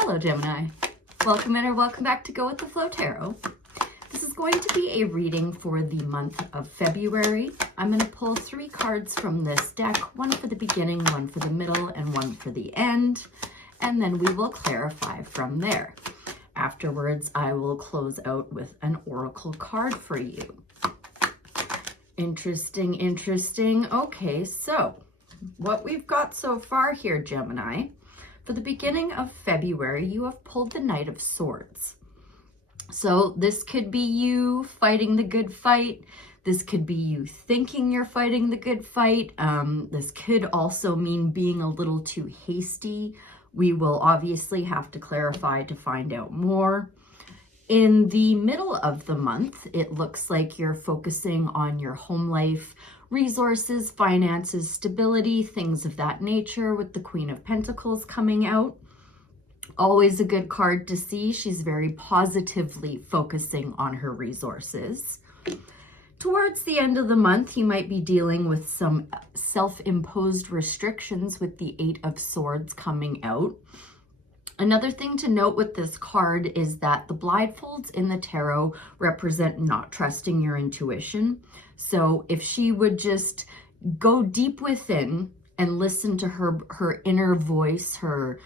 Hello, Gemini. Welcome in or welcome back to Go with the Flow Tarot. This is going to be a reading for the month of February. I'm going to pull 3 cards from this deck, one for the beginning, one for the middle, and one for the end, and then we will clarify from there. Afterwards, I will close out with an oracle card for you. Interesting, interesting. Okay, so what we've got so far here, Gemini, for the beginning of February, you have pulled the Knight of Swords. So this could be you fighting the good fight. This could be you thinking you're fighting the good fight. This could also mean being a little too hasty. We will obviously have to clarify to find out more. In the middle of the month, it looks like you're focusing on your home life, resources, finances, stability, things of that nature, with the Queen of Pentacles coming out. Always a good card to see. She's very positively focusing on her resources. Towards the end of the month, you might be dealing with some self-imposed restrictions with the 8 of Swords coming out. Another thing to note with this card is that the blindfolds in the tarot represent not trusting your intuition. So if she would just go deep within and listen to her inner voice, her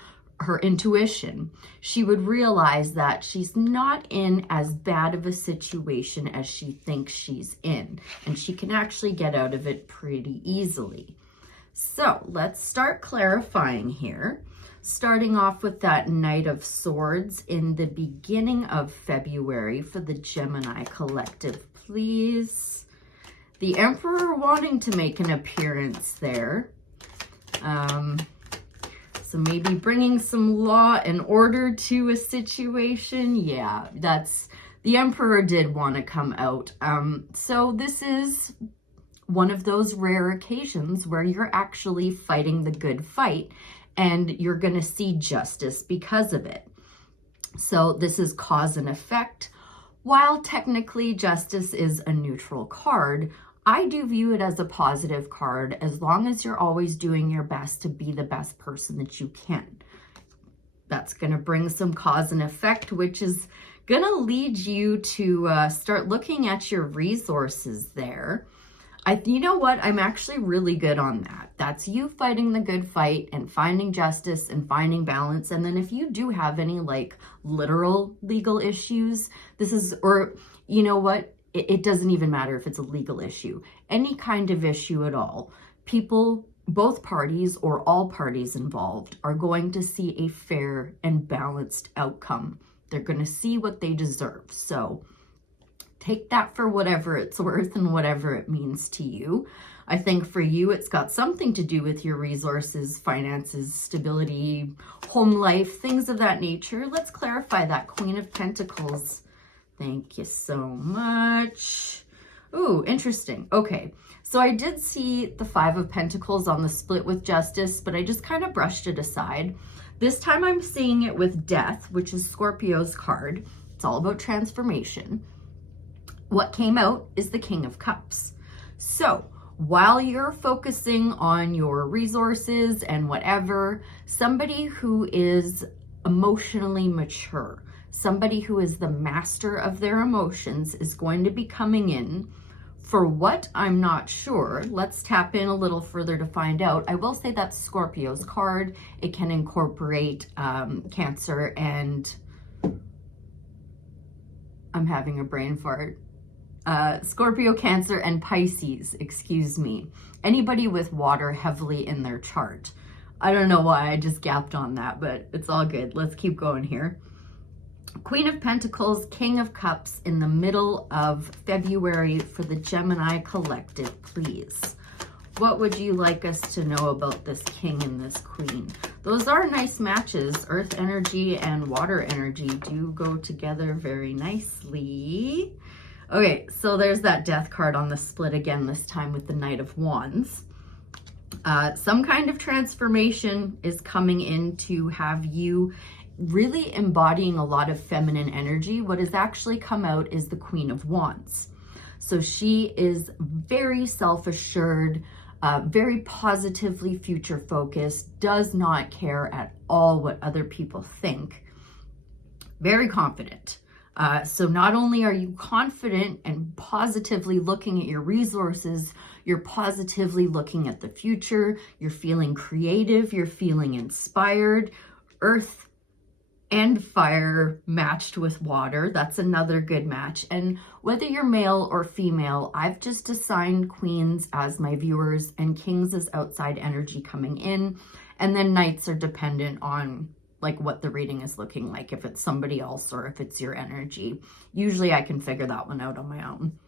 intuition, she would realize that she's not in as bad of a situation as she thinks she's in, and she can actually get out of it pretty easily. So let's start clarifying here. Starting off with that Knight of Swords in the beginning of February for the Gemini collective, please. The Emperor wanting to make an appearance there. So maybe bringing some law and order to a situation. Yeah, the Emperor did want to come out. So this is one of those rare occasions where you're actually fighting the good fight, and you're going to see justice because of it. So this is cause and effect. While technically justice is a neutral card, I do view it as a positive card as long as you're always doing your best to be the best person that you can. That's going to bring some cause and effect, which is going to lead you to start looking at your resources there. You know what? I'm actually really good on that. That's you fighting the good fight and finding justice and finding balance. And then if you do have any like literal legal issues, or you know what? It doesn't even matter if it's a legal issue. Any kind of issue at all. People, both parties or all parties involved, are going to see a fair and balanced outcome. They're going to see what they deserve. So take that for whatever it's worth and whatever it means to you. I think for you, it's got something to do with your resources, finances, stability, home life, things of that nature. Let's clarify that. Queen of Pentacles. Thank you so much. Ooh, interesting. Okay, so I did see the 5 of Pentacles on the split with Justice, but I just kind of brushed it aside. This time I'm seeing it with Death, which is Scorpio's card. It's all about transformation. What came out is the King of Cups. So while you're focusing on your resources and whatever, somebody who is emotionally mature, somebody who is the master of their emotions, is going to be coming in. For what? I'm not sure. Let's tap in a little further to find out. I will say that's Scorpio's card. It can incorporate Cancer and... I'm having a brain fart. Scorpio, Cancer, and Pisces, excuse me. Anybody with water heavily in their chart. I don't know why I just gapped on that, but it's all good. Let's keep going here. Queen of Pentacles, King of Cups in the middle of February for the Gemini collective, please. What would you like us to know about this King and this Queen? Those are nice matches. Earth energy and water energy do go together very nicely. Okay, so there's that Death card on the split again, this time with the Knight of Wands. Some kind of transformation is coming in to have you really embodying a lot of feminine energy. What has actually come out is the Queen of Wands. So she is very self-assured, very positively future focused, does not care at all what other people think. Very confident. So not only are you confident and positively looking at your resources, you're positively looking at the future, you're feeling creative, you're feeling inspired. Earth and fire matched with water. That's another good match. And whether you're male or female, I've just assigned queens as my viewers and kings as outside energy coming in. And then knights are dependent on like what the reading is looking like, if it's somebody else or if it's your energy. Usually I can figure that one out on my own.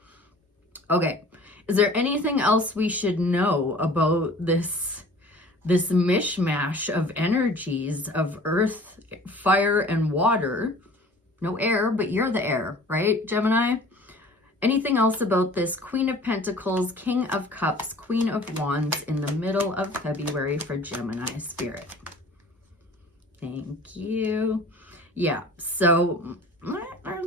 Okay, is there anything else we should know about this mishmash of energies of earth, fire, and water? No air, but you're the air, right, Gemini? Anything else about this Queen of Pentacles, King of Cups, Queen of Wands in the middle of February for Gemini spirit? Thank you. Yeah, so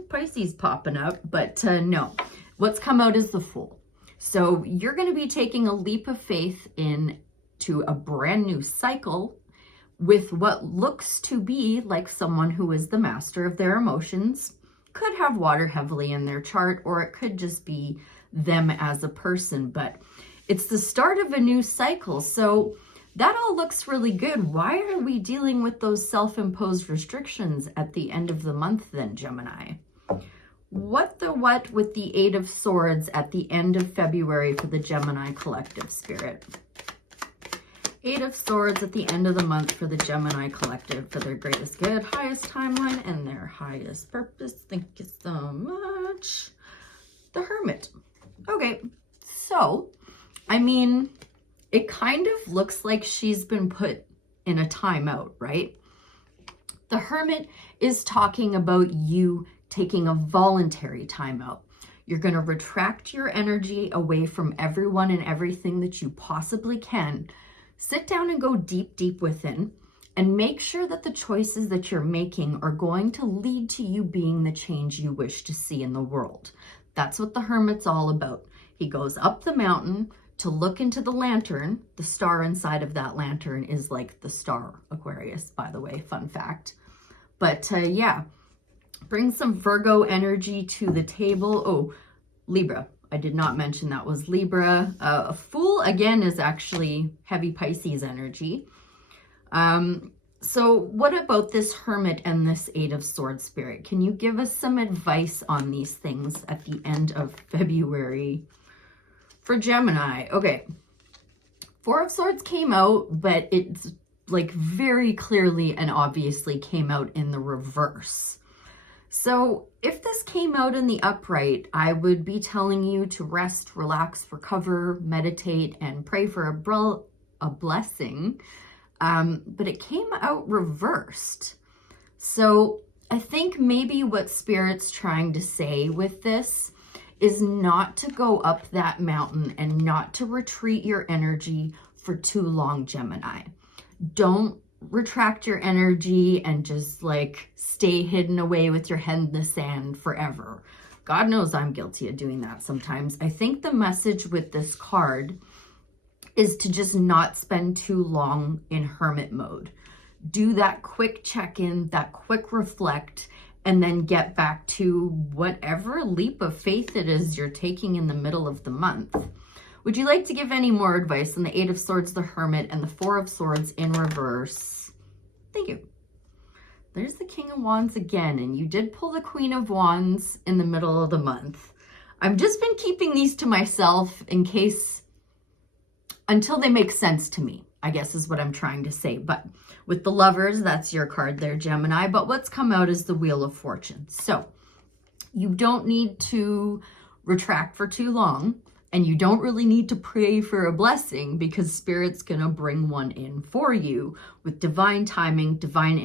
Pisces popping up, but no. What's come out is the Fool. So you're going to be taking a leap of faith into a brand new cycle with what looks to be like someone who is the master of their emotions. Could have water heavily in their chart, or it could just be them as a person, but it's the start of a new cycle. So that all looks really good. Why are we dealing with those self-imposed restrictions at the end of the month then, Gemini? What with the Eight of Swords at the end of February for the Gemini collective spirit? Eight of Swords at the end of the month for the Gemini collective for their greatest good, highest timeline, and their highest purpose. Thank you so much. The Hermit. Okay, so, I mean, it kind of looks like she's been put in a timeout, right? The Hermit is talking about you taking a voluntary timeout. You're going to retract your energy away from everyone and everything that you possibly can. Sit down and go deep, deep within and make sure that the choices that you're making are going to lead to you being the change you wish to see in the world. That's what the Hermit's all about. He goes up the mountain to look into the lantern. The star inside of that lantern is like the star Aquarius, by the way, fun fact. But yeah, bring some Virgo energy to the table. Oh, Libra. I did not mention that was Libra. A Fool, again, is actually heavy Pisces energy. So what about this Hermit and this Eight of Swords spirit? Can you give us some advice on these things at the end of February for Gemini? Okay. Four of Swords came out, but it's like very clearly and obviously came out in the reverse. So if this came out in the upright, I would be telling you to rest, relax, recover, meditate, and pray for a blessing. But it came out reversed. So I think maybe what Spirit's trying to say with this is not to go up that mountain and not to retreat your energy for too long, Gemini. Don't retract your energy and just like stay hidden away with your head in the sand forever. God knows I'm guilty of doing that sometimes. I think the message with this card is to just not spend too long in hermit mode. Do that quick check-in, that quick reflect, and then get back to whatever leap of faith it is you're taking in the middle of the month. Would you like to give any more advice on the Eight of Swords, the Hermit, and the Four of Swords in reverse? Thank you. There's the King of Wands again, and you did pull the Queen of Wands in the middle of the month. I've just been keeping these to myself in case, until they make sense to me, I guess is what I'm trying to say. But with the Lovers, that's your card there, Gemini. But what's come out is the Wheel of Fortune. So you don't need to retract for too long. And you don't really need to pray for a blessing because Spirit's going to bring one in for you with divine timing, divine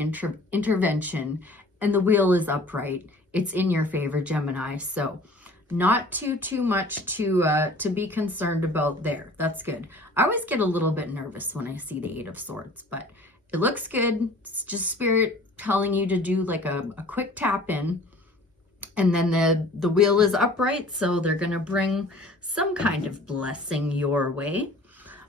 intervention, and the wheel is upright. It's in your favor, Gemini. So not too much to be concerned about there. That's good. I always get a little bit nervous when I see the Eight of Swords, but it looks good. It's just Spirit telling you to do like a quick tap in. And then the wheel is upright, so they're going to bring some kind of blessing your way.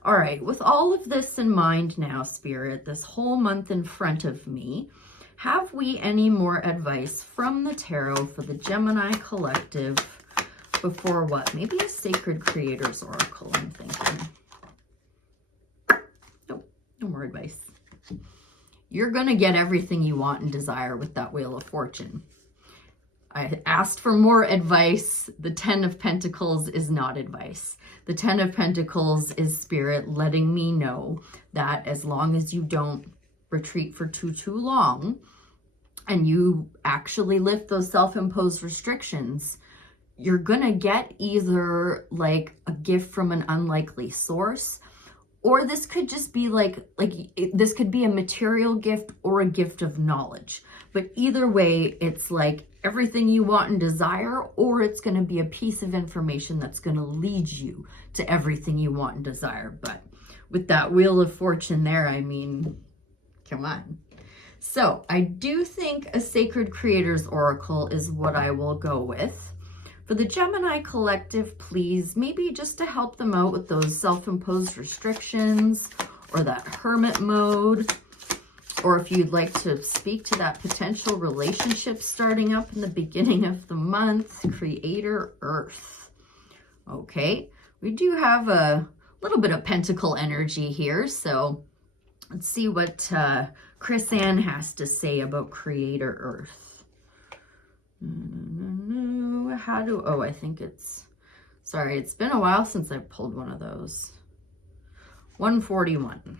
All right, with all of this in mind now, Spirit, this whole month in front of me, have we any more advice from the tarot for the Gemini collective before what? Maybe a Sacred Creators Oracle, I'm thinking. Nope, no more advice. You're going to get everything you want and desire with that Wheel of Fortune. I asked for more advice. The 10 of Pentacles is not advice. The 10 of Pentacles is Spirit letting me know that as long as you don't retreat for too long and you actually lift those self-imposed restrictions, you're gonna get either like a gift from an unlikely source, or this could just be this could be a material gift or a gift of knowledge. But either way, it's like everything you want and desire, or it's going to be a piece of information that's going to lead you to everything you want and desire. But with that Wheel of Fortune there, I mean, come on. So I do think a Sacred Creators Oracle is what I will go with. For the Gemini collective, please, maybe just to help them out with those self-imposed restrictions or that hermit mode, or if you'd like to speak to that potential relationship starting up in the beginning of the month, Creator Earth. Okay, we do have a little bit of pentacle energy here, so let's see what Chris Ann has to say about Creator Earth. I think it's, sorry, it's been a while since I've pulled one of those. 141.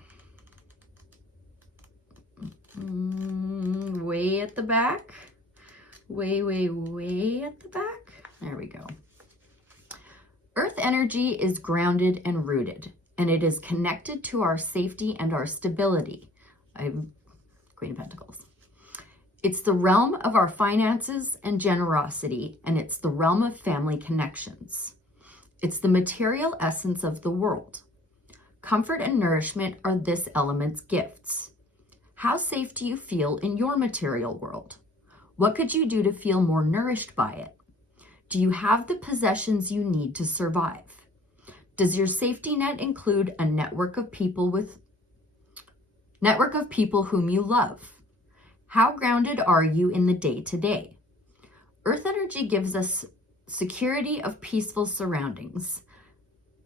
Way at the back. Way at the back. There we go. Earth energy is grounded and rooted, and it is connected to our safety and our stability. Queen of Pentacles. It's the realm of our finances and generosity, and it's the realm of family connections. It's the material essence of the world. Comfort and nourishment are this element's gifts. How safe do you feel in your material world? What could you do to feel more nourished by it? Do you have the possessions you need to survive? Does your safety net include a network of people whom you love? How grounded are you in the day-to-day? Earth energy gives us security of peaceful surroundings,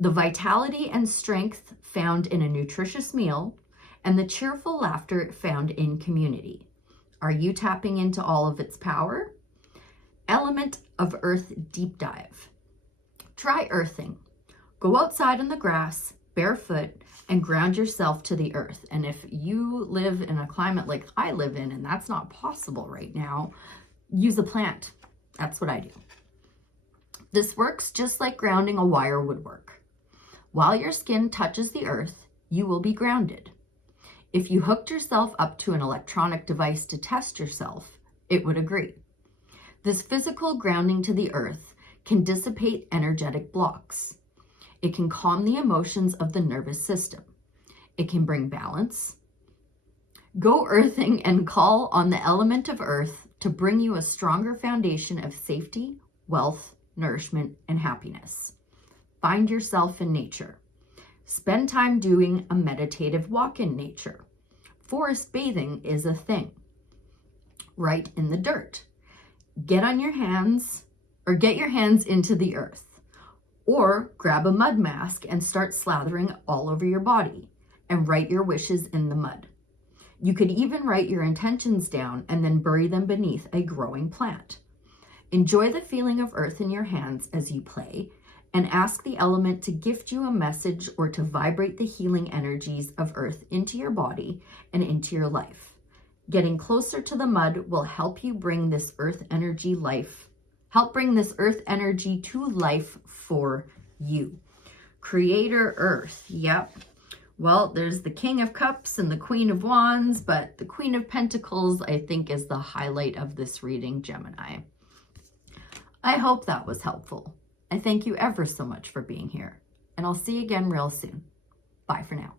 the vitality and strength found in a nutritious meal, and the cheerful laughter found in community. Are you tapping into all of its power? Element of Earth deep dive. Try earthing. Go outside in the grass, barefoot, and ground yourself to the earth. And if you live in a climate like I live in, and that's not possible right now, use a plant. That's what I do. This works just like grounding a wire would work. While your skin touches the earth, you will be grounded. If you hooked yourself up to an electronic device to test yourself, it would agree. This physical grounding to the earth can dissipate energetic blocks. It can calm the emotions of the nervous system. It can bring balance. Go earthing and call on the element of earth to bring you a stronger foundation of safety, wealth, nourishment, and happiness. Find yourself in nature. Spend time doing a meditative walk in nature. Forest bathing is a thing. Write in the dirt. Get your hands into the earth. Or grab a mud mask and start slathering all over your body and write your wishes in the mud. You could even write your intentions down and then bury them beneath a growing plant. Enjoy the feeling of earth in your hands as you play, and ask the element to gift you a message or to vibrate the healing energies of earth into your body and into your life. Getting closer to the mud will help you bring this earth energy to life for you. Creator Earth. Yep. Well, there's the King of Cups and the Queen of Wands, but the Queen of Pentacles, I think, is the highlight of this reading, Gemini. I hope that was helpful. I thank you ever so much for being here, and I'll see you again real soon. Bye for now.